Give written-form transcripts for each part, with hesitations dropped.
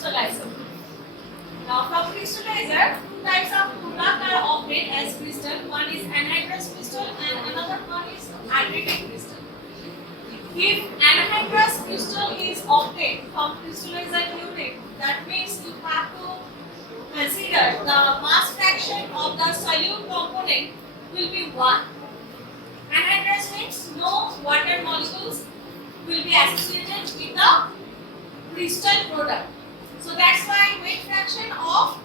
crystallizer. Now from crystallizer, two types of product are obtained as crystal. One is anhydrous crystal and another one is hydrated crystal. If anhydrous crystal is obtained from crystallizer unit, that means you have to consider the mass fraction of the solute component will be 1. Anhydrous means no water molecules will be associated with the crystal product. So that's why weight fraction of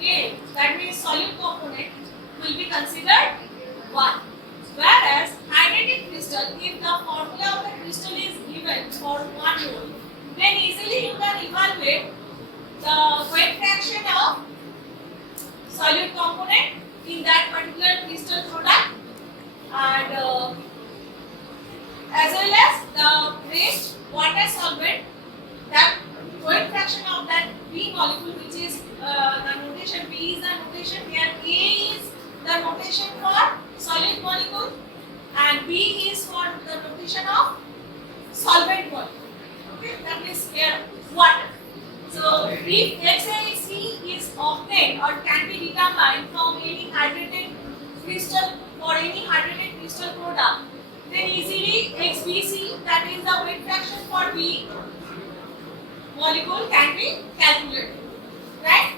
A, that means solute component, will be considered 1. Whereas hydrated crystal, if the formula of the crystal is given for 1 mole, then easily you can evaluate the weight fraction of solute component in that particular crystal product, and as well as the rest water solvent, that weight fraction of that B molecule, which is the notation B is the notation here, A is the notation for solid molecule and B is for the notation of solvent molecule. Okay, that is here water. So if XaC is obtained or can be determined from any hydrated crystal or any hydrated crystal product, then easily XBC, that is the weight fraction for B molecule, can be calculated, right?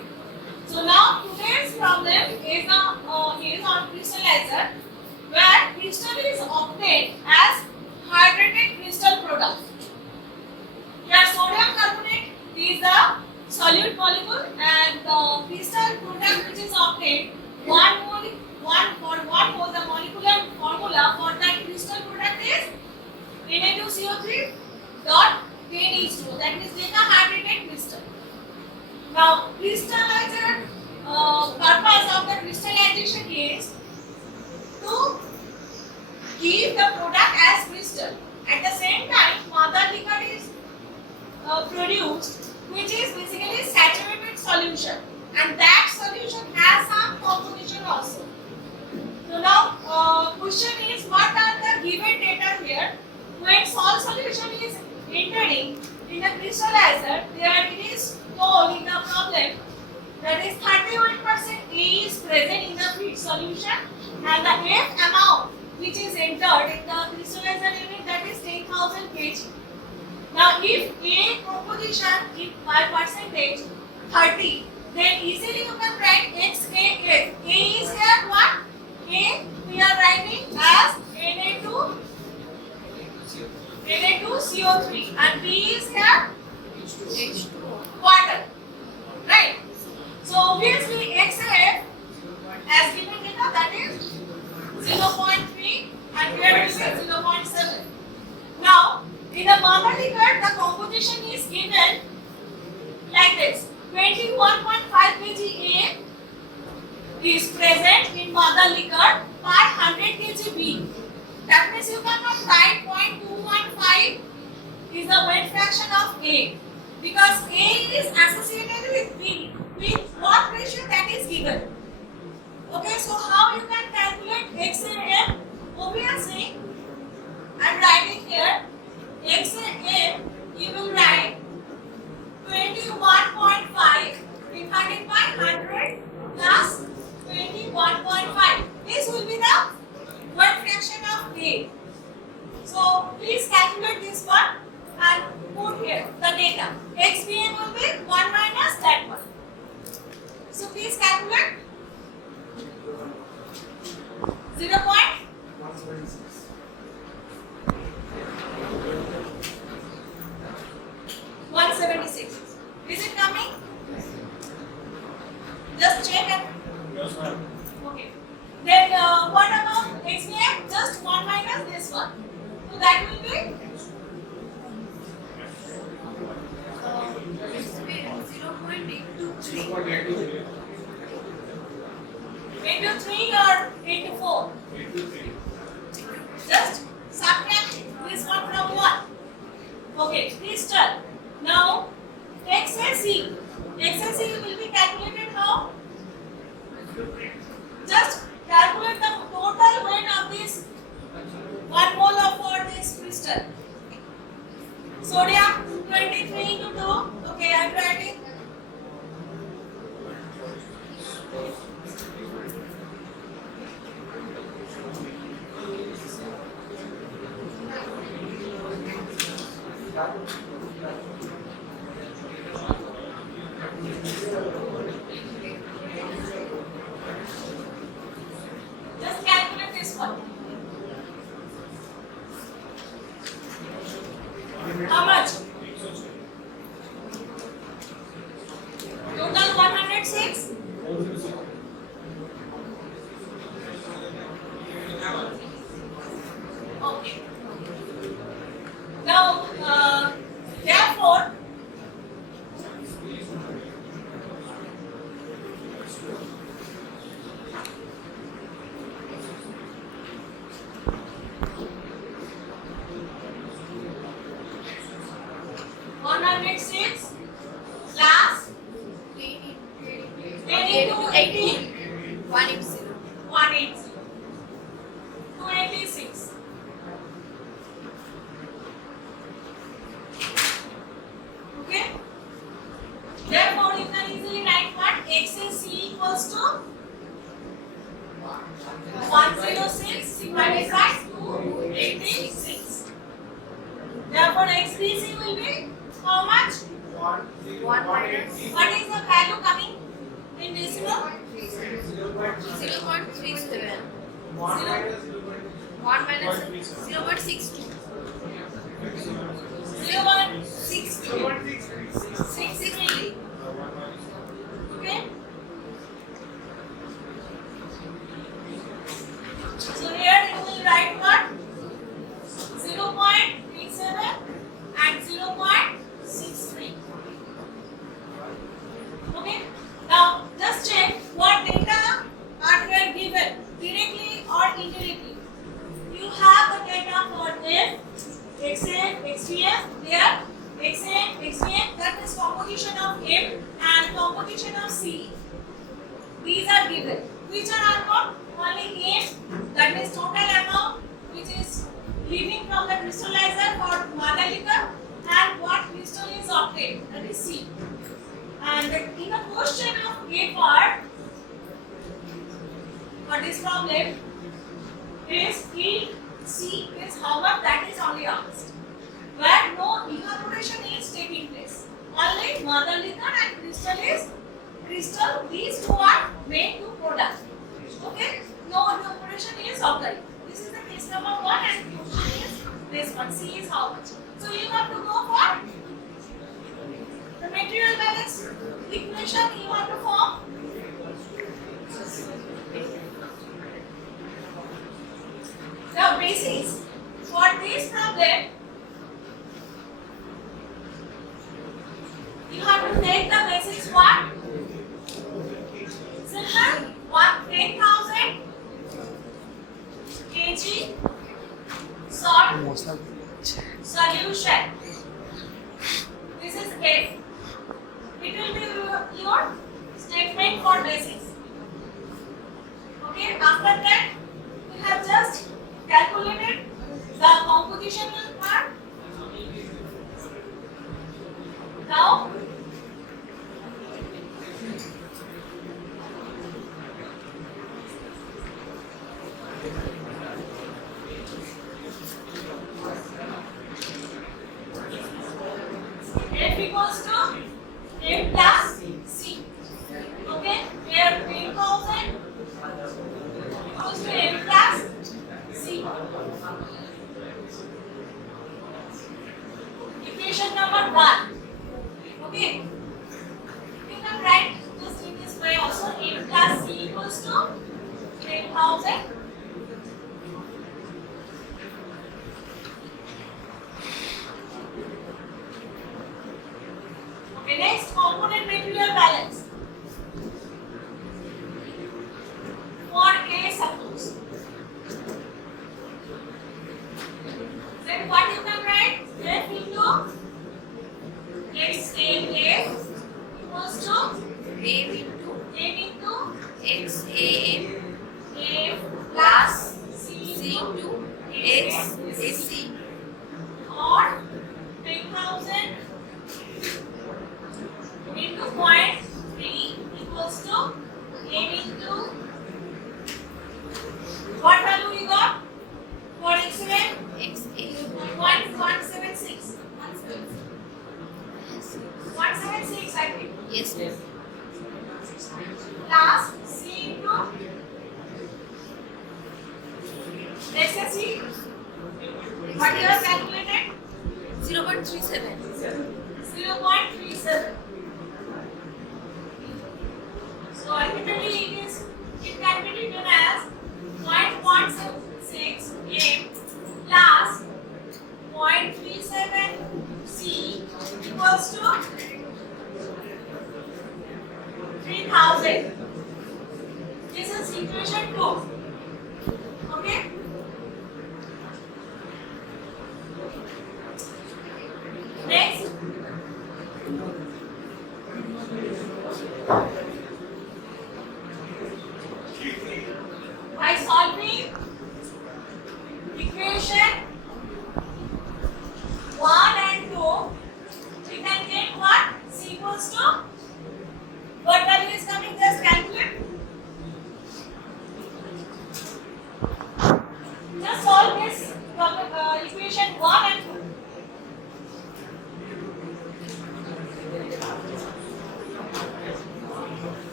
So now today's problem is on crystallizer, where crystal is obtained as hydrated crystal product. Here sodium carbonate is the solute molecule and the crystal product which is obtained 1 mole the molecular formula for that crystal product is Na2CO3 dot 10H2, that is decahydrated crystal. Now crystallizer purpose of the crystallization is to give the product as crystal. At the same time, mother liquor is produced, which is basically saturated solution, and that solution has some composition also. So now question is, what are the given data here? When salt solution is entering in the crystallizer, there it is told in the problem that is 31% A is present in the feed solution and the F amount which is entered in the crystallizer unit, that is 10,000 kg. Now if A composition is by percentage 30, then easily you can write XAF. A is here what? A we are writing as Na2CO3 and B is here H2O, water, right? So obviously XAF as given data, that is 0.3 and we are given 0.7. Now in the mother liquor the composition is given like this: 21.5 kg A is present in mother liquor per 100 kg B. That means you cannot write 0.215 is the weight fraction of A, because A is associated with B with what ratio that is given. Okay, so how you can calculate XAF? Obviously, I am writing here XAF, you will write 21.5 divided by 100 plus 21.5. This will be the weight fraction of A. So please calculate this one and put here the data. XBN will be 1 minus that one. So please calculate 0.176. Is it coming? Just check and Yes, ma'am. okay. Then what about XBM? Just 1 minus this one. So that will be 0.823. Into 3 or into 4? Just subtract this one from 1. Okay, crystal. Now XAC. XAC will be calculated how? Just calculate the total weight of this 1 mole of for this crystal. Sodium 23 into 2. Okay. handwriting. Just calculate this one. How much? Total 106. Okay. Now, therefore, one hundred six plus 18 180. 180 286. Okay. Therefore, you can easily write what x is c equals to 106 divided by 286. Therefore, xbc will be how much? 1 minus What is the value coming in decimal? 0.37. 0. 1 minus 0.62. 63. Okay. So here you will write what? 0.37 and 0.63. Okay. Now just check what data are here given directly or indirectly. You have the data for F, XN, XPF, there XN, XPN, that is composition of M and composition of C. These are given. Which are unknown? Only M, that is total amount which is leaving from the crystallizer for mother liquor, and what crystal is obtained, that is C. And in the question of A part, for this problem is yield C is how much, that is only asked, where no evaporation is taking place. Only mother liquor and crystal is crystal. These two are made to product. Okay, no evaporation is occurring. This is the case number 1 and question is this one. C is how much. So you have to go for the material balance equation. You have to form the basis for this problem. You have to take the basis what? Simple. 10,000 kg salt solution. This is F. It will be your statement for basis. Okay. After that, we have just calculated the compositional part. Now, F equals to M plus C. Okay, here 10,000 equals to M plus C. Equation number 1. Okay, you can write this in this way also. M plus C equals to 10,000. Okay, next component material balance. For A suppose. Then what you can write? F into XAA equals to A into XAM A plus C C into XAC or 10,000 What you have calculated? 0.37. 0.37. So ultimately it can be written as 0.16 m plus 0.37 c equals to 3000. This is equation 2. Okay? Next. By solving equation 1 and 2, we can get what? C equals to what value is coming? Just calculate. Just solve this equation 1 and 2.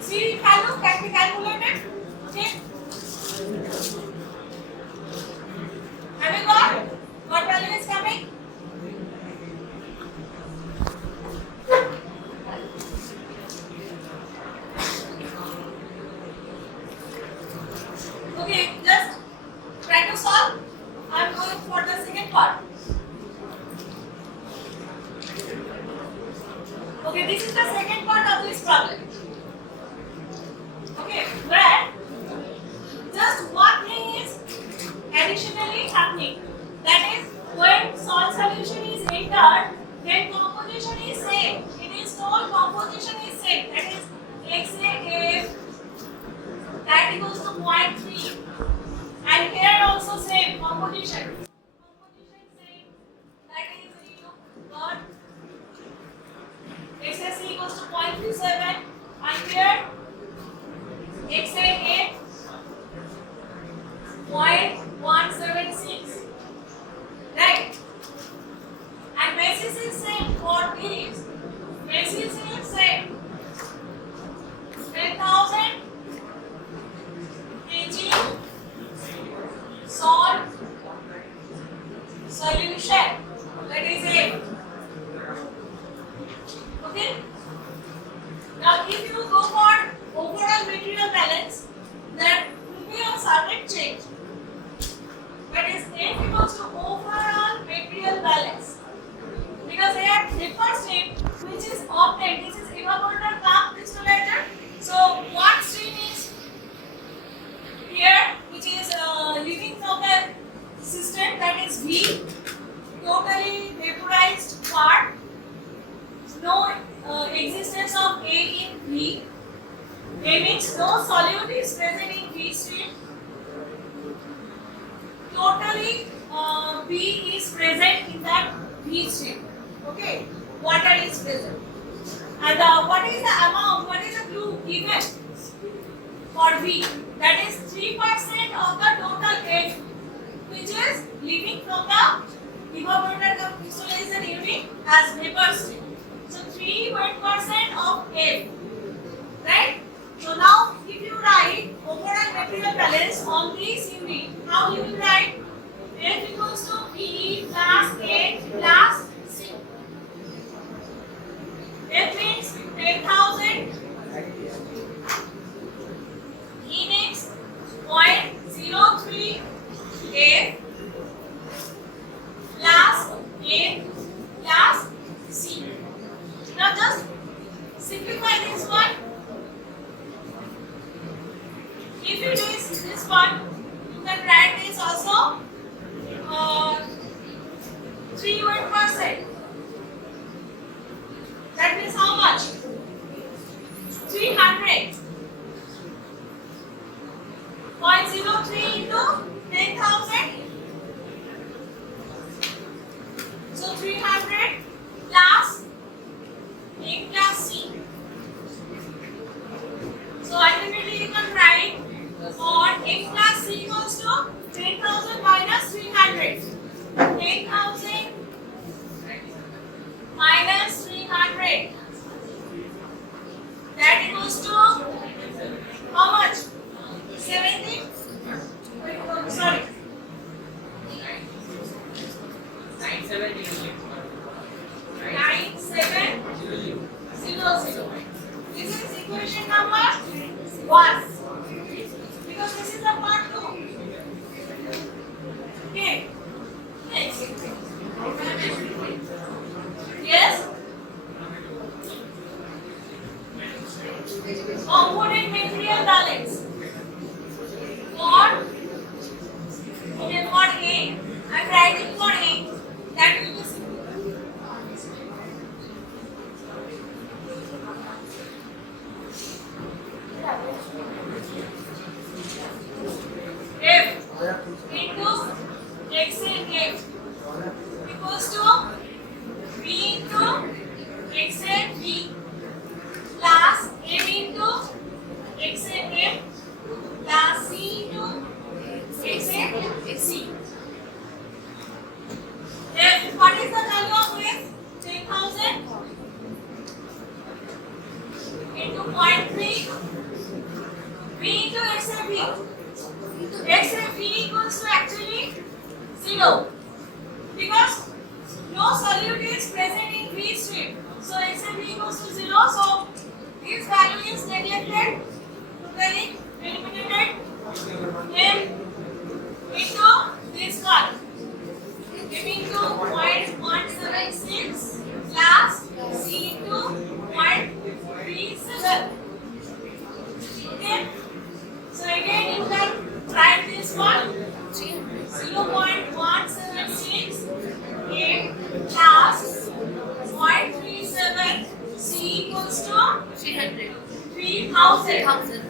See value can be calculated. Okay. Have you got what value is coming? Okay, just try to solve. I am going for the second part. Okay, this is the second part of this problem. Okay, where just one thing is additionally happening. That is, when salt solution is entered, then composition is same. It is told composition is same. That is XaF that equals to 0.3. And here also same composition. Composition same. That is got XaC equals to 0.37. And here XaA 0.176. Right? And basis is same for these. Basis is same. 10,000 kg salt solution. That is it. Okay? Now, if you go for overall material balance, there will be a certain change. That is F equals to overall material balance. Because here the first stream which is obtained, this is evaporator cum crystallizer. So one stream is here which is leaving from the system, that is V, totally vaporized part, no existence of A in V. A means no solute is present in V stream. Totally B is present in that V stream. Okay, water is present. And what is the amount? What is the clue given for V? That is 3% of the total air which is leaving from the evaporator crystallizer unit as vapor stream. So 3% of air. Right? So now if you write overall material balance on this unit, how you will write? F equals to P plus A plus C. F means 10,000. E means 0.03 A plus A plus C. Now just simplify this one. If you do this one, you can write this also This is equation number 1. Because this is the part 2. Okay. Next. Yes. Component material balance. For okay, for A. I'm writing for A. That will be simple. F into X and F equals to B into X and B plus M into X and M plus C into X and C. F, what is the value of F? 10,000 into 0.3 B into X and B. X and B equals to actually 0 because no solute is present in B stream. So X and B equals to 0. So this value is neglected. Totally eliminated. M into this one. M into 0.176 plus C into 0.37. Okay. So again you can write this one 0.176 A plus 0.37 C equals to 300. 3000.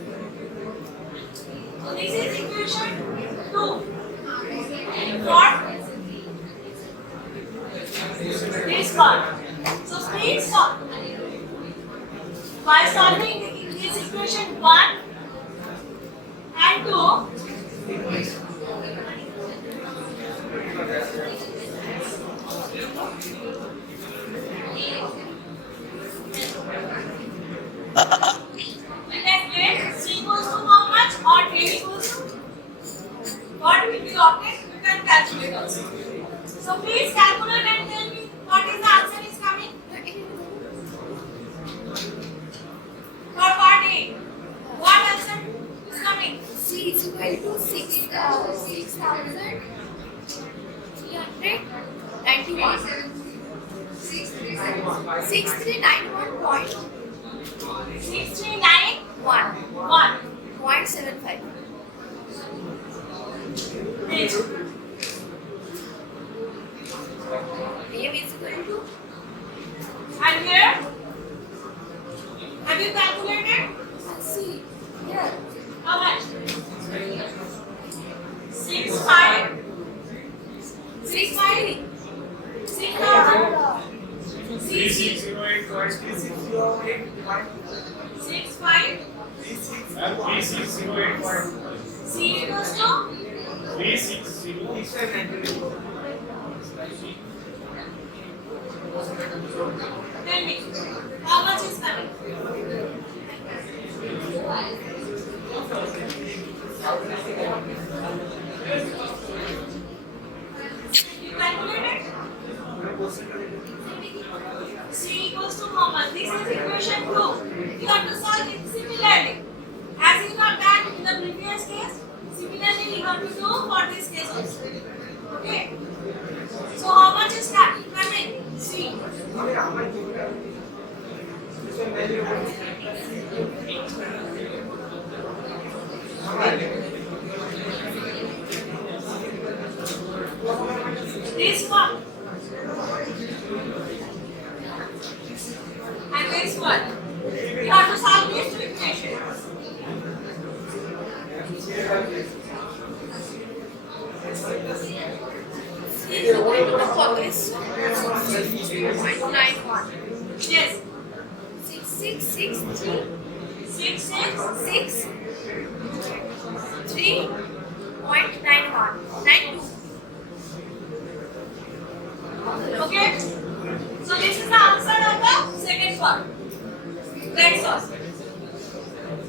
So this is equation 2. For this one. So please solve. By solving this equation 1 and 2, we can get C equals to how much or A equals to what will be obtained. You can calculate also. So please calculate and tell me what is the answer is coming. For part A, what answer is coming? C is equal to 6,391. 6391 point 6391. 1.75. Next. M is equal to And here, have you calculated? C. Here. How much? 6, 5, 6, 5, 6,000, 6, 5, C equals to tell me how much is coming? You calculated? C equals to how much? This is equation 2. You have to solve it similarly. As you have done in the previous case, similarly you have to do for this case also. Okay? So how much is that coming? C. This one. And this one. You have to solve these two equations. C is equal to the following 6.91. Yes. 6663 6, 6 3.91 92. Okay. So this is the answer of the second part. That's all.